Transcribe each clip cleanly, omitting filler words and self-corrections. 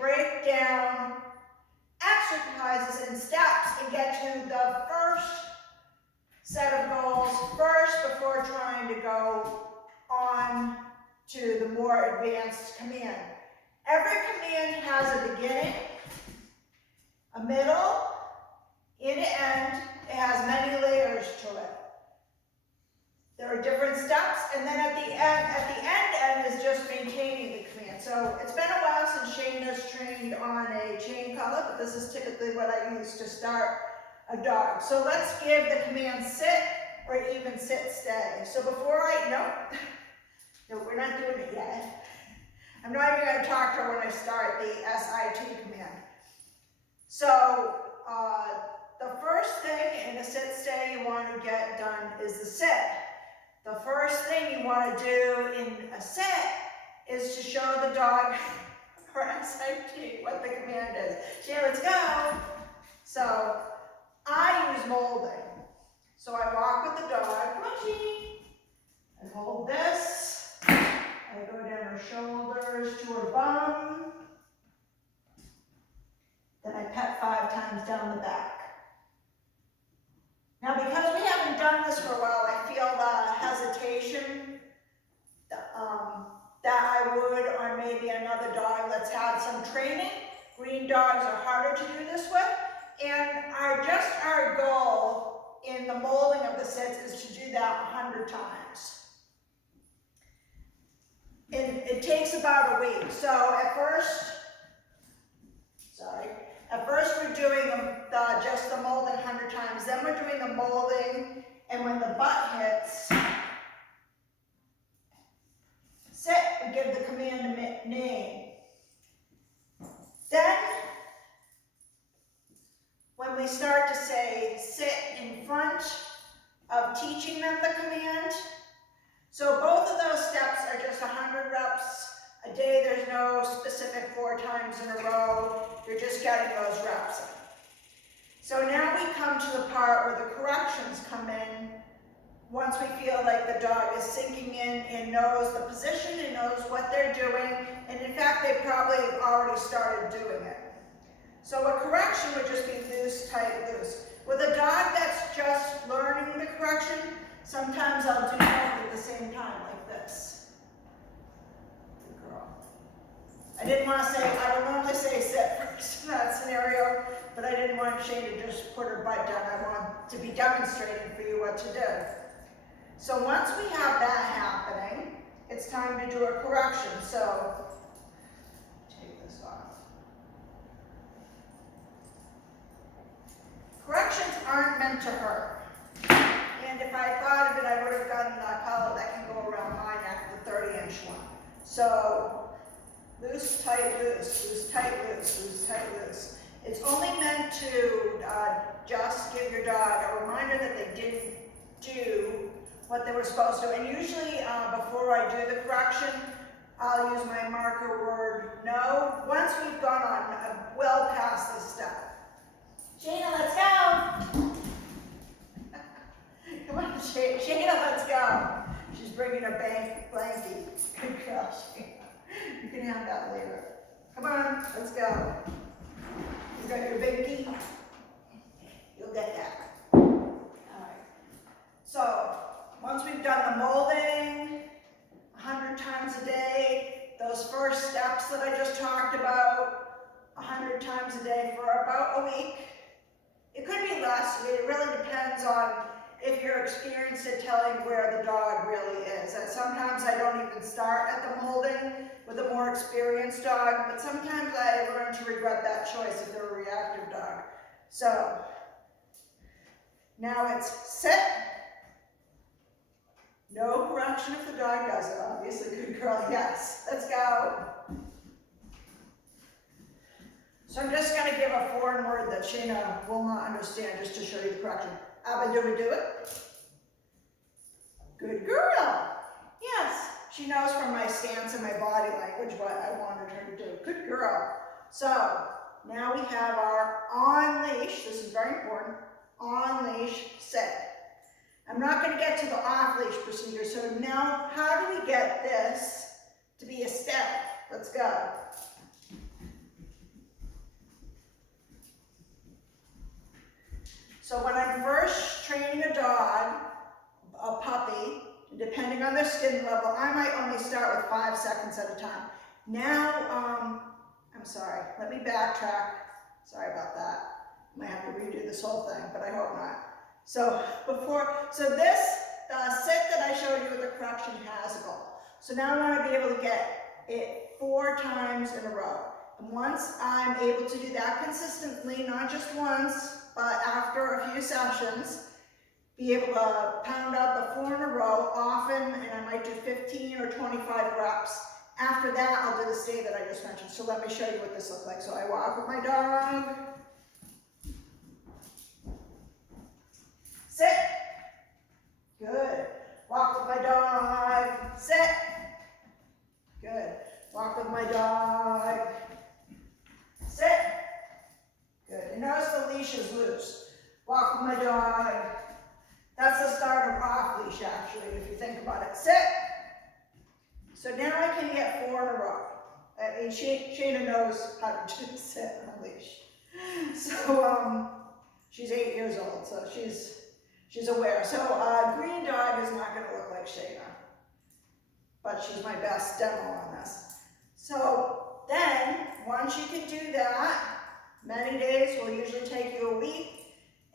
break down exercises and steps and get to the first set of goals first before trying to go on to the more advanced command. Every command has a beginning, a middle, and an end. It has many layers to it. There are different steps, and then at the end is just maintaining the command. So it's been a while since Shane has trained on a chain collar, but this is typically what I use to start a dog. So let's give the command sit or even sit stay. So before no, we're not doing it yet. I'm not even going to talk to her when I start the SIT command. So the first thing in a sit stay you want to get done is the sit. The first thing you want to do in a sit is to show the dog for SIT what the command is. Okay, let's go. So I use molding. So I walk with the dog, mushy. I hold this. I go down her shoulders to her bum. Then I pet 5 times down the back. Now, because we haven't done this for a while, I feel the hesitation that I would on maybe another dog that's had some training. Green dogs are harder to do this with. And our goal in the molding of the sits is to do that 100 times. And it takes about a week. So at first we're doing just the molding 100 times. Then we're doing the molding, and when the butt hits, sit and give the command a name. Then, when we start to say sit in front of teaching them the command, so both of those steps are just 100 reps a day. There's no specific 4 times in a row. You're just getting those reps in. So now we come to the part where the corrections come in. Once we feel like the dog is sinking in and knows the position and knows what they're doing, and in fact they probably have already started doing it. So a correction would just be loose, tight, loose. With a dog that's just learning the correction, sometimes I'll do both at the same time, like this. Good girl. I didn't want to say, I would normally say sit first in that scenario, but I didn't want Shane to just put her butt down. I want to be demonstrating for you what to do. So once we have that happening, it's time to do a correction. So take this off. Corrections aren't meant to hurt. And if I thought of it, I would have gotten a collar that can go around my neck, the 30-inch one. So loose, tight, loose, loose, tight, loose, loose, tight, loose. It's only meant to just give your dog a reminder that they didn't do what they were supposed to. And usually before I do the correction, I'll use my marker word no. Once we've gone on well past this step. Shayna, let's go. Come on, Shayna, let's go. She's bringing a blankie. Good girl, Shayna. You can have that later. Come on, let's go. You got your binky? You'll get that. All right. So, once we've done the molding 100 times a day, those first steps that I just talked about 100 times a day for about a week. It could be less. It really depends on if you're experienced at telling where the dog really is. And sometimes I don't even start at the molding with a more experienced dog, but sometimes I learn to regret that choice if they're a reactive dog. So, now it's sit. No correction if the dog does it, obviously. Good girl, yes. Let's go. So I'm just going to give a foreign word that Shayna will not understand just to show you the correction. Abba, do we do it? Good girl. Yes. She knows from my stance and my body language what I wanted her to do. Good girl. So now we have our on-leash. This is very important. On-leash sit. I'm not going to get to the off-leash procedure. So now how do we get this to be a step? Let's go. So when I'm first training a dog, a puppy, depending on their skin level, I might only start with 5 seconds at a time. Now, I'm sorry, let me backtrack. Sorry about that. I might have to redo this whole thing, but I hope not. So this sit that I showed you with the correction has a goal. So now I want to be able to get it 4 times in a row. And once I'm able to do that consistently, not just once, but after a few sessions, be able to pound out the 4 in a row often, and I might do 15 or 25 reps. After that, I'll do the stay that I just mentioned. So let me show you what this looks like. So I walk with my dog. Sit. Good. Walk with my dog. Sit. Good. Walk with my dog. Sit. Good. And notice the leash is loose. Walk with my dog. That's the start of off leash, actually, if you think about it. Sit. So now I can get 4 in a row. I mean, Shayna knows how to sit on a leash. So she's 8 years old, so she's aware. So green dog is not going to look like Shayna, but she's my best demo on this. So then, once you can do that, many days will usually take you a week.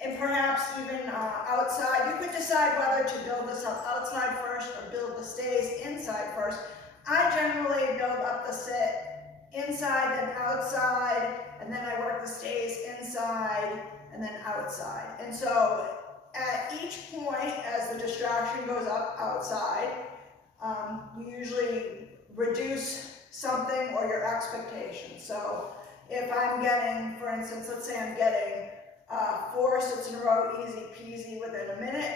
And perhaps even outside, you could decide whether to build this up outside first or build the stays inside first. I generally build up the sit inside, then outside, and then I work the stays inside and then outside. And so at each point, as the distraction goes up outside, you usually reduce something or your expectation. So if I'm getting, for instance, let's say I'm getting 4 sits in a row, easy peasy within a minute.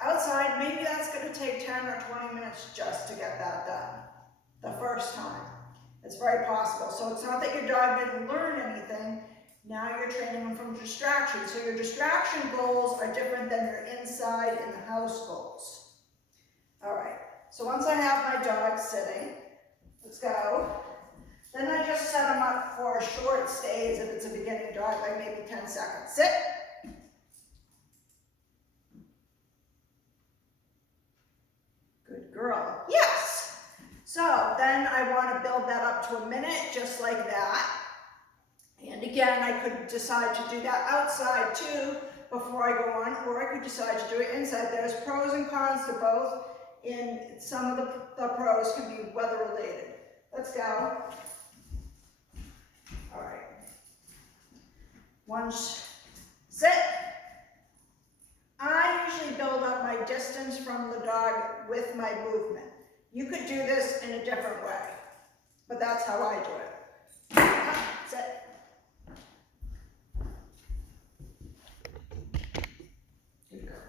Outside, maybe that's going to take 10 or 20 minutes just to get that done the first time. It's very possible. So it's not that your dog didn't learn anything. Now you're training them from distraction. So your distraction goals are different than your inside in the house goals. All right. So once I have my dog sitting, let's go. Then I just set them up for short stays if it's a beginning dog, like maybe 10 seconds. Sit. Good girl. Yes. So then I want to build that up to a minute, just like that. And again, I could decide to do that outside too before I go on, or I could decide to do it inside. There's pros and cons to both, and some of the pros can be weather related. Let's go. All right. Once, sit. I usually build up my distance from the dog with my movement. You could do this in a different way, but that's how I do it. Sit. Good girl.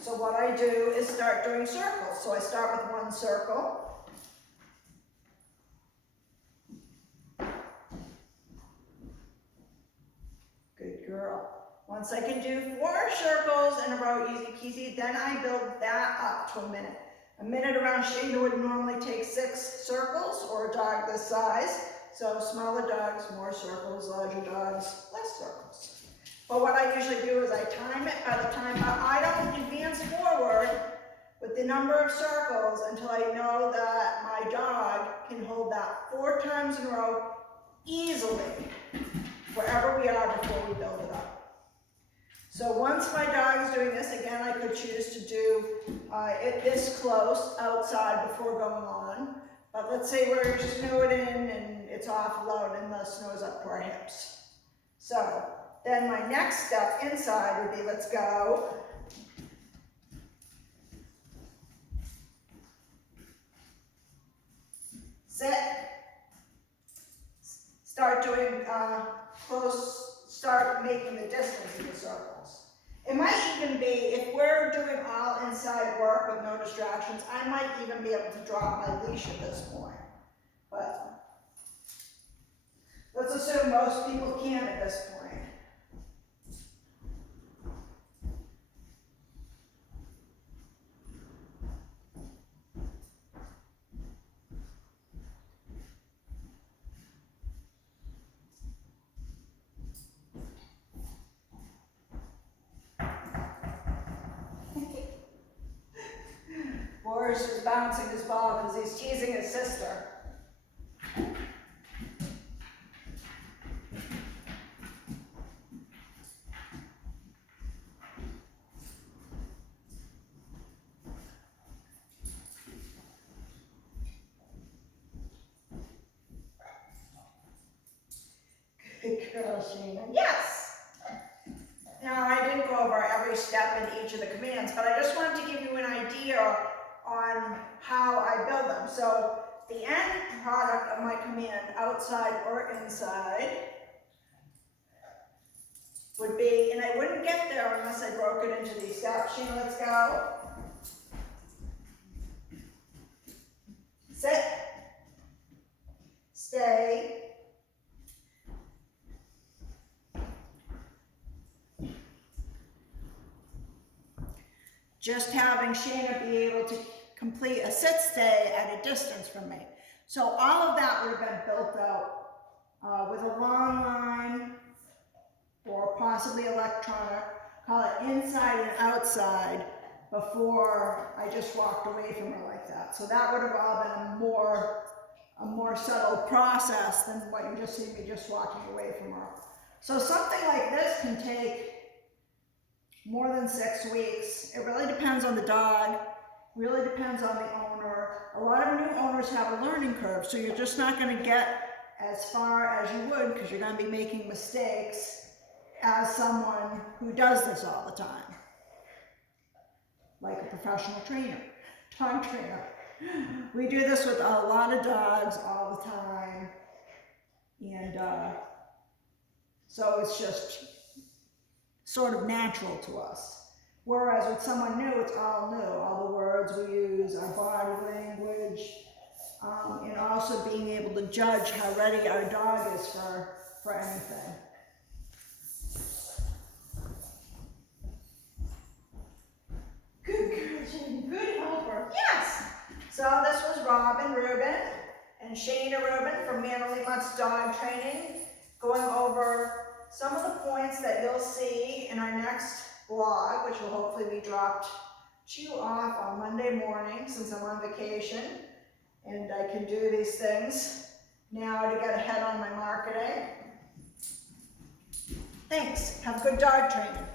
So what I do is start doing circles. So I start with 1 circle. Good girl. Once I can do 4 circles in a row, easy peasy, then I build that up to a minute. A minute around Shayna would normally take 6 circles, or a dog this size. So smaller dogs, more circles, larger dogs, less circles. But what I usually do is I time it by the time I don't advance forward with the number of circles until I know that my dog can hold that 4 times in a row easily, wherever we are before we build it up. So once my dog is doing this, again, I could choose to do it this close outside before going on. But let's say we're snowed in and it's off load and the snow's up to our hips. So then my next step inside would be, let's go. Sit. Start doing start making the distance in the circles. It might even be, if we're doing all inside work with no distractions, I might even be able to drop my leash at this point. But let's assume most people can at this point. Bruce is bouncing his ball because he's teasing his sister. Good girl, Sheena. Yes! Now, I didn't go over every step in each of the commands, but I just wanted to give you an idea on how I build them. So, the end product of my command, outside or inside, would be, and I wouldn't get there unless I broke it into these steps. Sheena, let's go. Sit. Stay. Just having Sheena be able to complete a sit stay at a distance from me. So all of that would have been built out with a long line or possibly electronic, call it inside and outside, before I just walked away from her like that. So that would have all been a more subtle process than what you just see me just walking away from her. So something like this can take more than 6 weeks. It really depends on the dog, really depends on the owner. A lot of new owners have a learning curve, so you're just not going to get as far as you would, because you're going to be making mistakes, as someone who does this all the time, like a professional trainer, dog trainer. We do this with a lot of dogs all the time, and so it's just sort of natural to us. Whereas with someone new, it's all new. All the words we use, our body language, and also being able to judge how ready our dog is for anything. Good girl, Shane. Good helper. Yes! So this was Robin Rubin and Shana Rubin from Mannerly Mutt's Dog Training, going over some of the points that you'll see in our next blog, which will hopefully be dropped to you off on Monday morning, since I'm on vacation and I can do these things now to get ahead on my marketing. Thanks. Have good dog training.